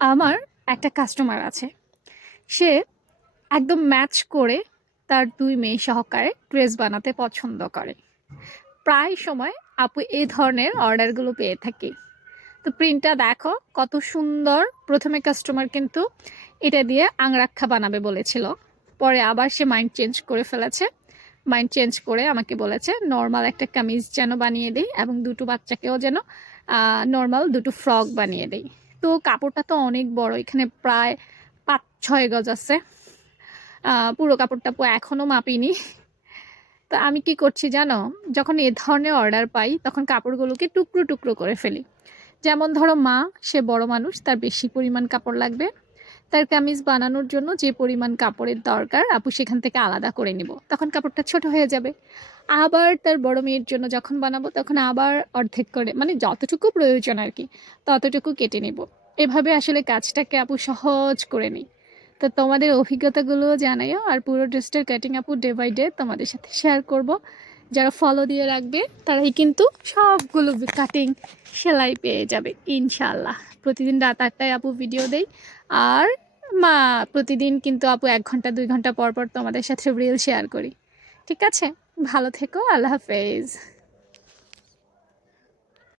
আমার একটা কাস্টমার আছে, সে একদম ম্যাচ করে তার ২ মেয়ে সহকারে ড্রেস বানাতে পছন্দ করে। প্রায় সময় আপু এই ধরনের অর্ডারগুলো পেয়ে থাকি। তো প্রিন্টটা দেখো কত সুন্দর। প্রথমে কাস্টমার কিন্তু এটা দিয়ে আংরাক্ষা বানাবে বলেছিল, পরে আবার সে মাইন্ড চেঞ্জ করে ফেলেছে। মাইন্ড চেঞ্জ করে আমাকে বলেছে নর্মাল একটা কামিজ যেন বানিয়ে দিই এবং দুটো বাচ্চাকেও যেন নর্মাল দুটো ফ্রক বানিয়ে দিই। তো কাপড়টা তো অনেক বড়, এখানে প্রায় ৫-৬ গজ আছে। পুরো কাপড়টা আপু এখনও মাপিনি। তো আমি কি করছি জানো, যখন এ ধরনের অর্ডার পাই তখন কাপড়গুলোকে টুকরো টুকরো করে ফেলি। যেমন ধরো মা, সে বড় মানুষ, তার বেশি পরিমাণ কাপড় লাগবে, তার কামিজ বানানোর জন্য যে পরিমাণ কাপড়ের দরকার আপু সেখান থেকে আলাদা করে নিব, তখন কাপড়টা ছোট হয়ে যাবে। আবার তার বড় মেয়ের জন্য যখন বানাবো তখন আবার অর্ধেক করে, মানে যতটুকু প্রয়োজন আর কি ততটুকু কেটে নিব। এভাবে আসলে কাজটাকে আপু সহজ করে নিই। তো তোমাদের অভিজ্ঞতাগুলোও জানাইও, আর পুরো ড্রেসটার কাটিং আপু ডে বাই ডে তোমাদের সাথে শেয়ার করব। যারা ফলো দিয়ে রাখবে তারাই কিন্তু সবগুলো কাটিং সেলাই পেয়ে যাবে ইনশাল্লাহ। প্রতিদিন রাত ৮টায় আপু ভিডিও দেই, আর মা প্রতিদিন কিন্তু আপু ১ ঘন্টা ২ ঘন্টা পর পর তোমাদের সাথে রিল শেয়ার করি। ঠিক আছে, ভালো থেকো, আল্লাহ হাফেজ।